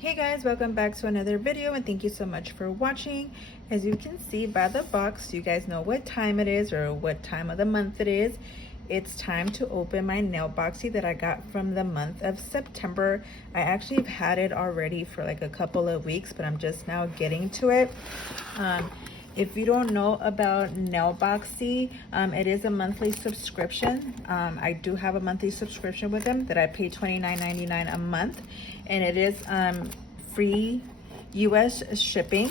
Hey guys, welcome back to another video and thank you so much for watching. As you can see by the box, you guys know what time it is or what time of the month it is. It's time to open my nail boxy that I got from the month of September. I actually have had it already for like a couple of weeks, but I'm just now getting to it. If you don't know about Nailboxy, it is a monthly subscription. I do have a monthly subscription with them that I pay $29.99 a month, and it is free US shipping.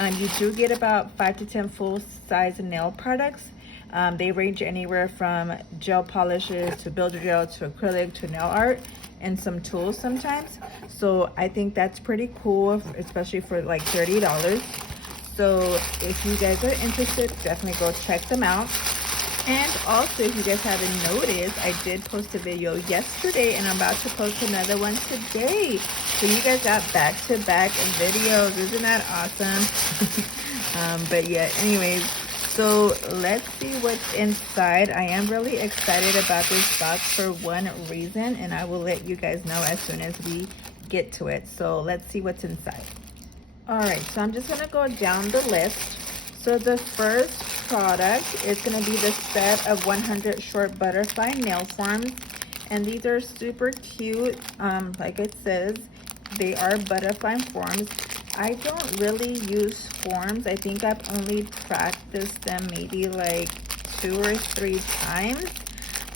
You do get about 5 to 10 full-size nail products. They range anywhere from gel polishes to builder gel to acrylic to nail art and some tools sometimes. So I think that's pretty cool, especially for like $30. So if you guys are interested, definitely go check them out. And also, if you guys haven't noticed, I did post a video yesterday and I'm about to post another one today. So you guys got back-to-back videos. Isn't that awesome? But yeah, anyways, so let's see what's inside. I am really excited about this box for one reason, and I will let you guys know as soon as we get to it. So let's see what's inside. All right, so I'm just gonna go down the list. So the first product is gonna be the set of 100 short butterfly nail forms. And these are super cute. Like it says, they are butterfly forms. I don't really use forms. I think I've only practiced them maybe like 2 or 3 times.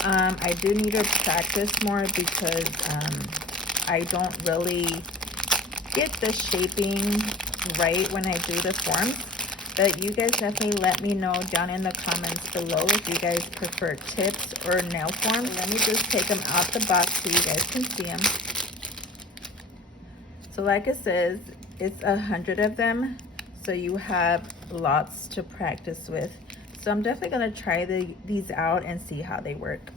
I do need to practice more because I don't really get the shaping right when I do the forms. But you guys definitely let me know down in the comments below if you guys prefer tips or nail forms. Let me just take them out the box so you guys can see them. So like it says, it's 100 of them, so you have lots to practice with. So I'm definitely gonna try these out and see how they work.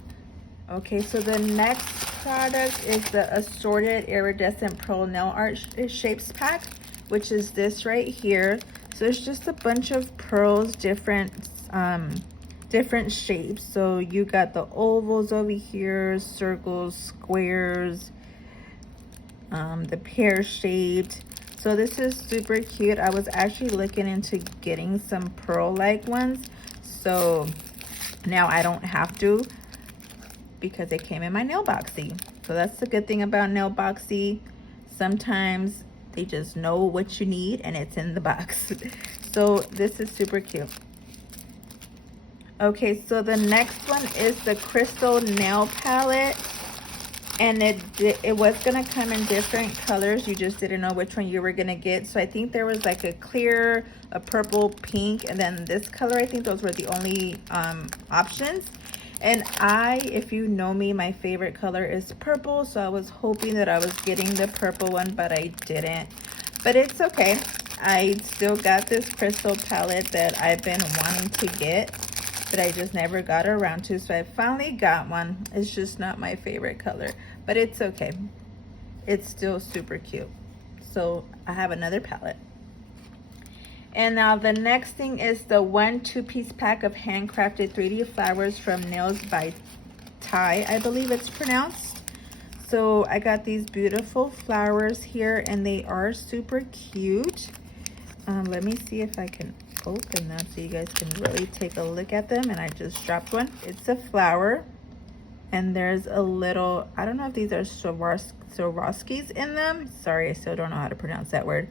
Okay, so the next product is the Assorted Iridescent Pearl Nail Art Shapes Pack, which is this right here. So it's just a bunch of pearls, different shapes. So you got the ovals over here, circles, squares, the pear-shaped. So this is super cute. I was actually looking into getting some pearl-like ones. So now I don't have to, because it came in my Nailboxy. So that's the good thing about Nailboxy. Sometimes they just know what you need and it's in the box. So this is super cute. Okay, so the next one is the Crystal Nail Palette. And it was gonna come in different colors. You just didn't know which one you were gonna get. So I think there was like a clear, a purple, pink, and then this color. I think those were the only options. And if you know me, my favorite color is purple. So I was hoping that I was getting the purple one, but I didn't. But it's okay. I still got this crystal palette that I've been wanting to get, but I just never got around to. So I finally got one. It's just not my favorite color, but it's okay. It's still super cute. So I have another palette. And now the next thing is the 1-2-piece pack of handcrafted 3D flowers from Nails by Ty, I believe it's pronounced. So I got these beautiful flowers here and they are super cute. Let me see if I can open them so you guys can really take a look at them. And I just dropped one. It's a flower and there's a little, I don't know if these are Swarovskis in them. Sorry, I still don't know how to pronounce that word,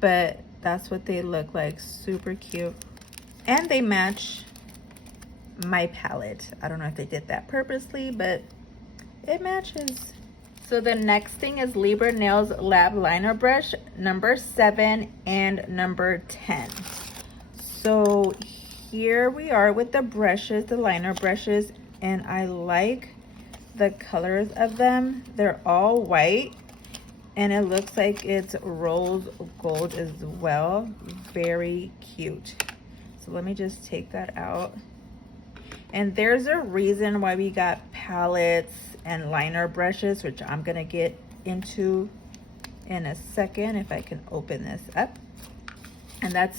but that's what they look like. Super cute. And they match my palette. I don't know if they did that purposely, but it matches. So the next thing is Libra Nails Lab liner brush number 7 and number 10. So here we are with the brushes, the liner brushes, and I like the colors of them. They're all white and it looks like it's rose gold as well. Very cute. So let me just take that out. And there's a reason why we got palettes and liner brushes, which I'm gonna get into in a second if I can open this up. And that's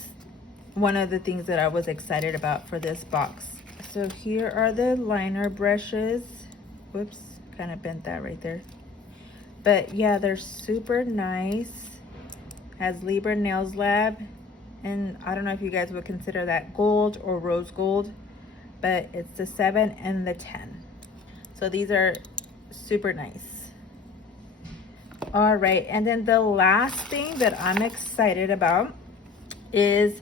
one of the things that I was excited about for this box. So here are the liner brushes. Whoops, kind of bent that right there. But yeah, they're super nice. Has Libra Nails Lab, and I don't know if you guys would consider that gold or rose gold, but it's the 7 and the 10. So these are super nice. All right, and then the last thing that I'm excited about is,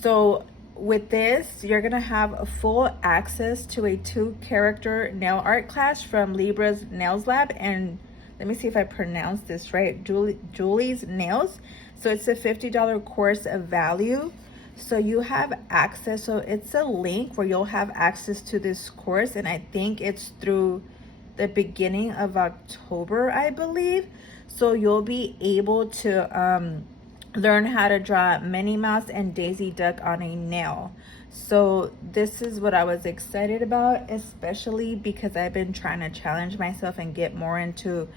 so with this, you're gonna have a full access to a 2-character nail art class from Libra's Nails Lab, and let me see if I pronounce this right, Giuli's Nails. So it's a $50 course of value. So you have access, so it's a link where you'll have access to this course, and I think it's through the beginning of October, I believe. So you'll be able to learn how to draw Minnie Mouse and Daisy Duck on a nail. So this is what I was excited about, especially because I've been trying to challenge myself and get more into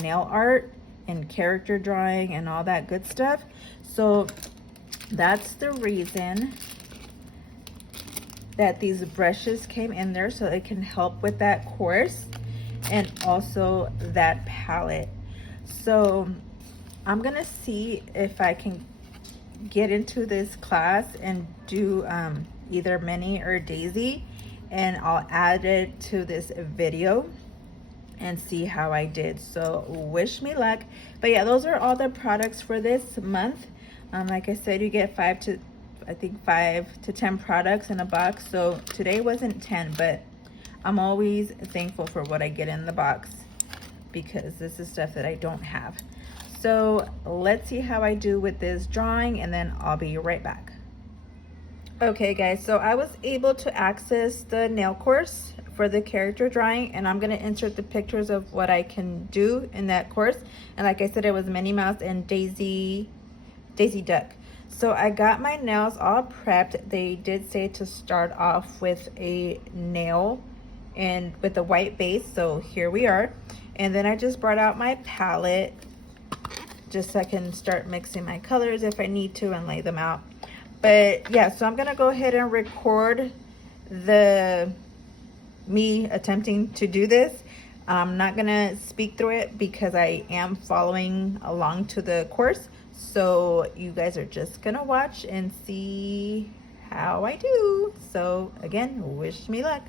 nail art and character drawing and all that good stuff. So that's the reason that these brushes came in there, so it can help with that course, and also that palette. So I'm gonna see if I can get into this class and do either Minnie or Daisy, and I'll add it to this video and see how I did. So wish me luck. But yeah, those are all the products for this month. Like I said, you get 5 to 10 products in a box. So today wasn't 10, but I'm always thankful for what I get in the box, because this is stuff that I don't have. So let's see how I do with this drawing, and then I'll be right back. Okay guys, so I was able to access the nail course for the character drawing, and I'm going to insert the pictures of what I can do in that course. And like I said, it was Minnie Mouse and Daisy Duck. So I got my nails all prepped. They did say to start off with a nail and with a white base, so here we are. And then I just brought out my palette just so I can start mixing my colors if I need to and lay them out. But yeah, so I'm gonna go ahead and record me attempting to do this. I'm not gonna speak through it because I am following along to the course. So you guys are just gonna watch and see how I do. So again, wish me luck.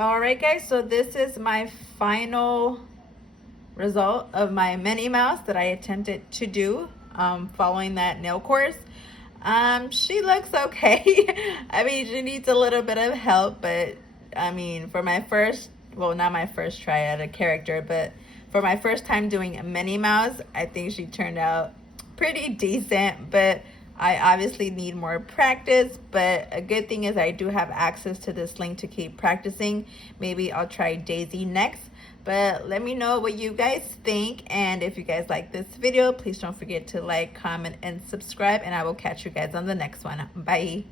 All right, guys, so this is my final result of my Minnie Mouse that I attempted to do following that nail course. She looks okay. I mean, she needs a little bit of help, but I mean, for my first, well, not my first try at a character, but for my first time doing a Minnie Mouse, I think she turned out pretty decent, but I obviously need more practice. But a good thing is I do have access to this link to keep practicing. Maybe I'll try Daisy next. But let me know what you guys think, and if you guys like this video, please don't forget to like, comment, and subscribe, and I will catch you guys on the next one. Bye.